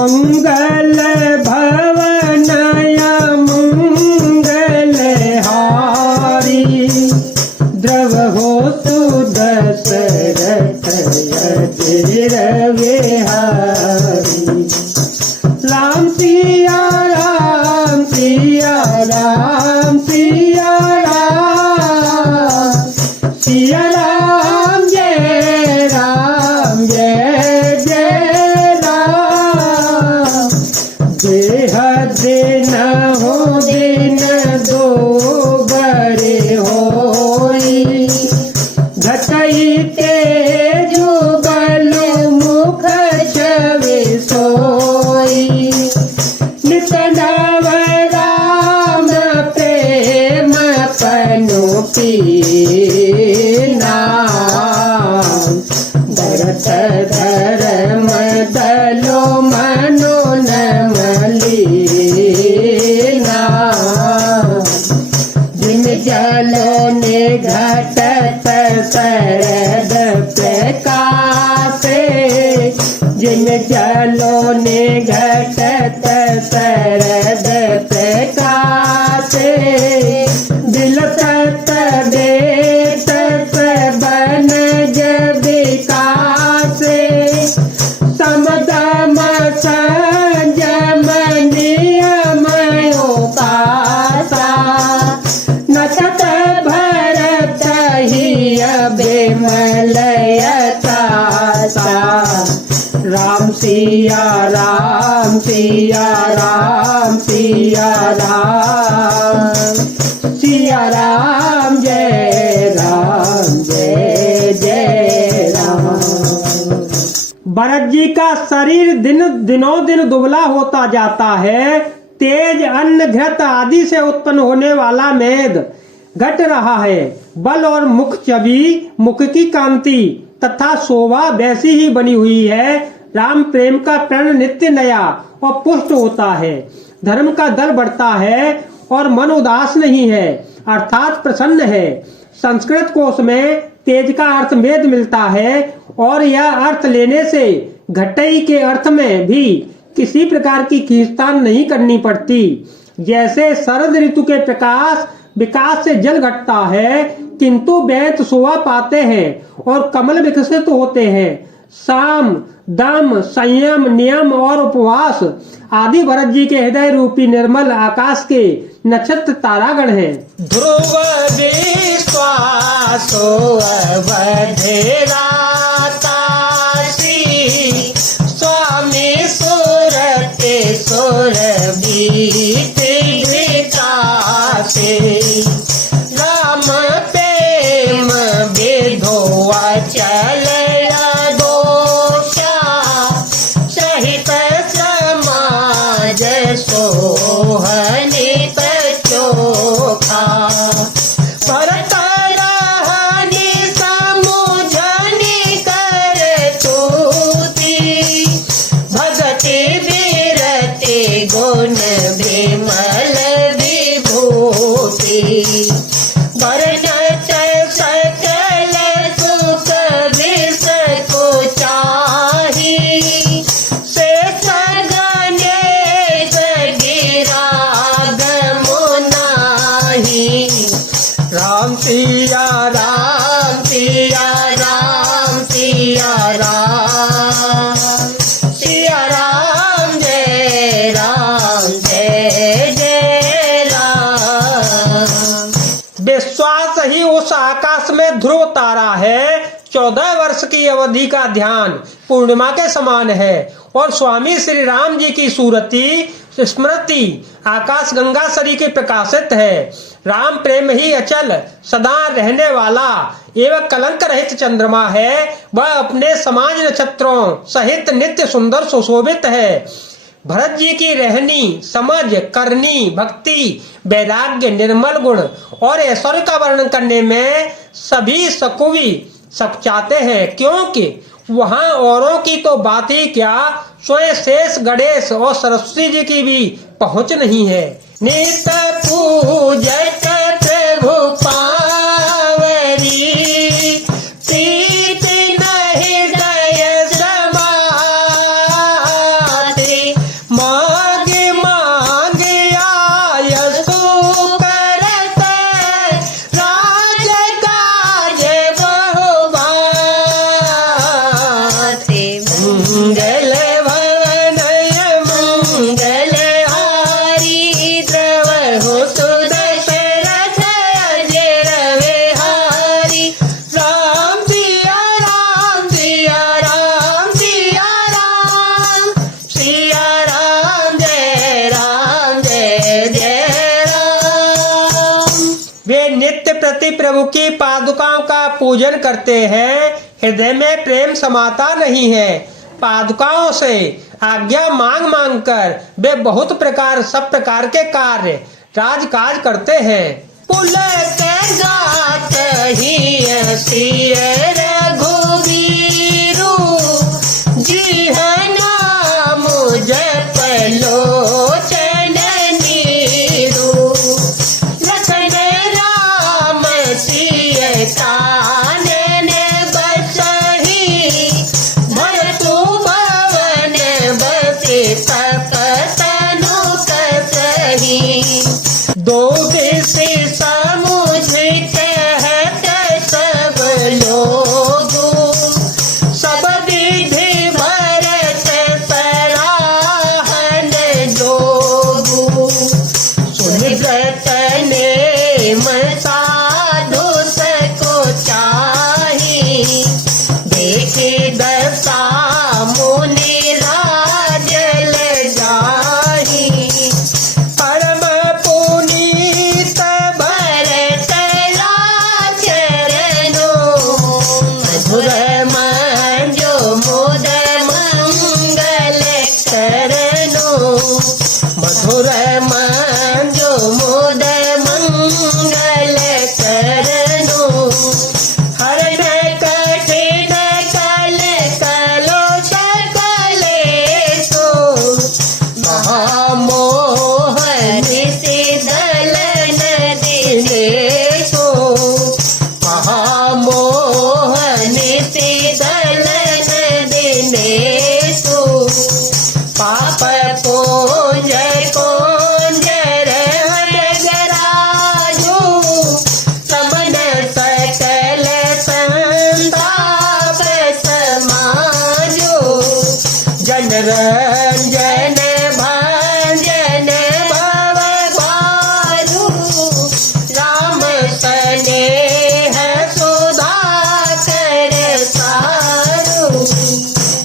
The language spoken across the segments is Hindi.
मंगल भवनया मंगल हारी द्रव होतु दशरथ अजिर विहारी। राम सिया राम सिया राम सिया राम सिया राम जय जय राम। देह दिन हो दिन दो बड़े होई घटई तेज बल मुख छवि सोई। नित नव राम प्रेम पनु पीना भरत धर्म दलो मनो न मलीना। जिन जलो ने घटत शरद प्रकाशे जिन जलो ने घटत शरद प्रकाशे। बिलसत बेतत बनज विकासे समदम संयम नियम उपासा। नटत भरत हिय बिमलयता सा। राम सिया राम सिया राम सिया राम सिया राम जय राम। भरत जी का शरीर दिनों दिन दुबला होता जाता है। तेज अन्न घृत आदि से उत्पन्न होने वाला मेद घट रहा है। बल और मुख छवि मुख की कांति तथा शोभा वैसी ही बनी हुई है। राम प्रेम का प्रण नित्य नया और पुष्ट होता है। धर्म का दल बढ़ता है और मन उदास नहीं है अर्थात प्रसन्न है। संस्कृत कोश में तेज का अर्थ मेद मिलता है और यह अर्थ लेने से घटई के अर्थ में भी किसी प्रकार की खींचतान नहीं करनी पड़ती। जैसे शरद ऋतु के प्रकाश विकास से जल घटता है किंतु बेंत शोभा पाते हैं और कमल विकसित होते हैं। साम दम संयम नियम और उपवास आदि भरत जी के हृदय रूपी निर्मल आकाश के नक्षत्र तारागण हैं। ध्रुव विश्वासो अवधेरातासी स्वामी सुरते सुरभीति विकासे। राम प्रेम विधोआ चल सोहनित चोखा। भरत रहनी समुझनी कर तूती भगति विरति गुण विमल विभूति। वर्णत सकल सुख विष को चाही राम सिया राम सिया राम सिया राम सिया राम जय राम। विश्वास ही उस आकाश में ध्रुव तारा है। 14 वर्ष की अवधि का ध्यान पूर्णिमा के समान है और स्वामी श्री राम जी की सूरती स्मृति आकाश गंगा सरी के प्रकाशित है। राम प्रेम ही अचल सदा रहने वाला एवं कलंक रहित चंद्रमा है। वह अपने समाज नक्षत्रों सहित नित्य सुंदर सुशोभित है। भरत जी की रहनी समझ करनी भक्ति वैराग्य निर्मल गुण और ऐश्वर्य का वर्णन करने में सभी सकुवी सब चाहते हैं, क्योंकि वहाँ औरों की तो बात ही क्या स्वयं शेष गणेश और सरस्वती जी की भी पहुँच नहीं है। नित पूजक प्रभु पावरी प्रीत नहीं दय समाधि यदि प्रभु की पादुकाओं का पूजन करते हैं, हृदय में प्रेम समाता नहीं है। पादुकाओं से आज्ञा मांग मांग कर वे बहुत प्रकार सब प्रकार के कार्य राजकाज करते हैं। पुलक गात ही सिय रघुवीरु, जिहना मुझ पलोचन नीरु। लखन राम सिय कानन बसहि, भरतु भवन बसे तपतनु कसहि। दो से समुझ कहत सब लोगु, सब विधि भरत सराहन जोगु। सुन व्रत नेम साधु सको चाही, देखे दशा मुनि राज जाही। परम पुनीत भरत चरणो, मधुर मंजो मोद मंगल करनो। मधुर मंजो मोद मंगल करनो। हरण कठिन कल कलोष कलेशो, महामोहन से दलन दिनेशो। महामोहन से दलन दिनेशो। पाप पूंज कुंजर हरगराजो, समन सकल संताप समाजो। जनरंजन भंजन भव भारू, राम स्नेह सुधाकर सारू।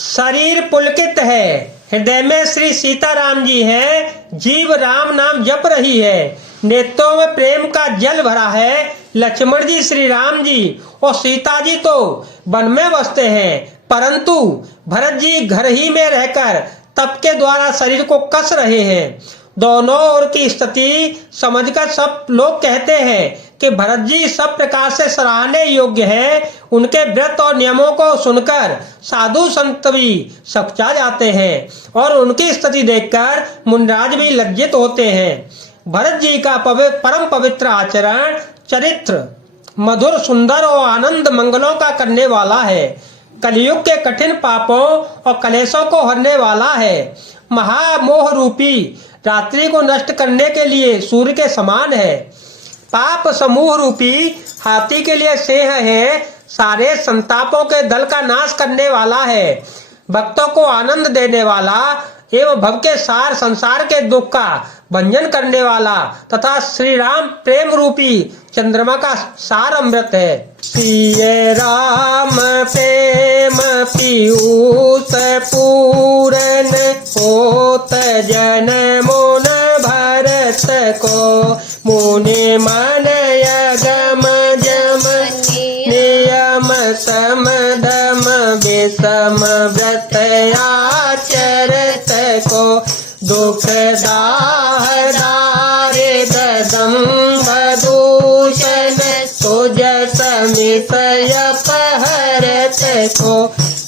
शरीर पुलकित है, हृदय में श्री सीताराम जी हैं। जीव राम नाम जप रही है, नेत्रों में प्रेम का जल भरा है। लक्ष्मण जी, श्री राम जी और सीता जी तो वन में बसते हैं, परंतु भरत जी घर ही में रहकर तप के द्वारा शरीर को कस रहे हैं। दोनों ओर की स्थिति समझकर सब लोग कहते हैं कि भरत जी सब प्रकार से सराहने योग्य हैं। उनके व्रत और नियमों को सुनकर साधु संत भी सकचा जाते हैं और उनकी स्थिति देखकर मुनिराज भी लज्जित होते हैं। भरत जी का परम पवित्र आचरण, चरित्र मधुर, सुंदर और आनंद मंगलों का करने वाला है। कलयुग के कठिन पापों और कलेशों को हरने वाला है। महामोह रूपी रात्रि को नष्ट करने के लिए सूर्य के समान है। पाप समूह रूपी हाथी के लिए सिंह है। सारे संतापों के दल का नाश करने वाला है। भक्तों को आनंद देने वाला एवं भव के सार संसार के दुख का भंजन करने वाला तथा श्री राम प्रेम रूपी चंद्रमा का सार अमृत है। सिय राम प्रेम पीयूष पूरन होत जन मुन भरत को। मुनि मन यगम जम नियम सम दम विषम व्रत आचरत को। दुख दारे दम्भ दूषण तुज समिसय पहरत को।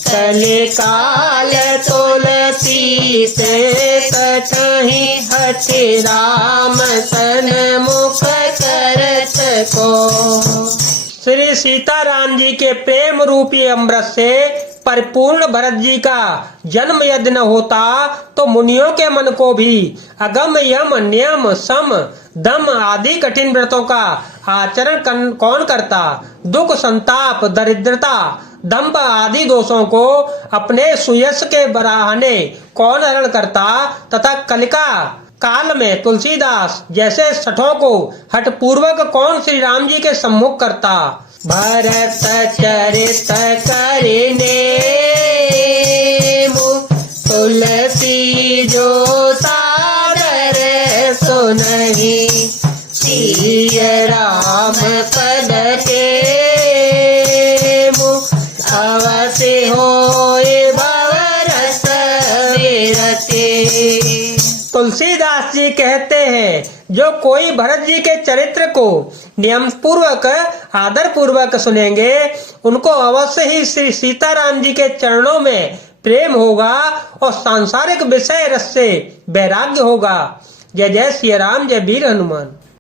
कलिकाल तुलसी से कठहि हठि राम सन मुख करत को। श्री सीताराम जी के प्रेम रूपी अमृत से परिपूर्ण भरत जी का जन्म यदि न होता तो मुनियों के मन को भी अगम यम नियम सम दम आदि कठिन व्रतों का आचरण कौन करता। दुख संताप दरिद्रता दंभ आदि दोषों को अपने सुयश के बराहने कौन हरण करता तथा कलिका काल में तुलसीदास जैसे सठों को हठ पूर्वक कौन श्री राम जी के सम्मुख करता। भरत चरित करने तुलसी जो सादर सुनहि। सिय राम पद तुलसीदास जी कहते हैं, जो कोई भरत जी के चरित्र को नियम पूर्वक आदर पूर्वक सुनेंगे, उनको अवश्य ही श्री सीताराम जी के चरणों में प्रेम होगा और सांसारिक विषय रस से वैराग्य होगा। जय जय श्री राम, जय वीर हनुमान।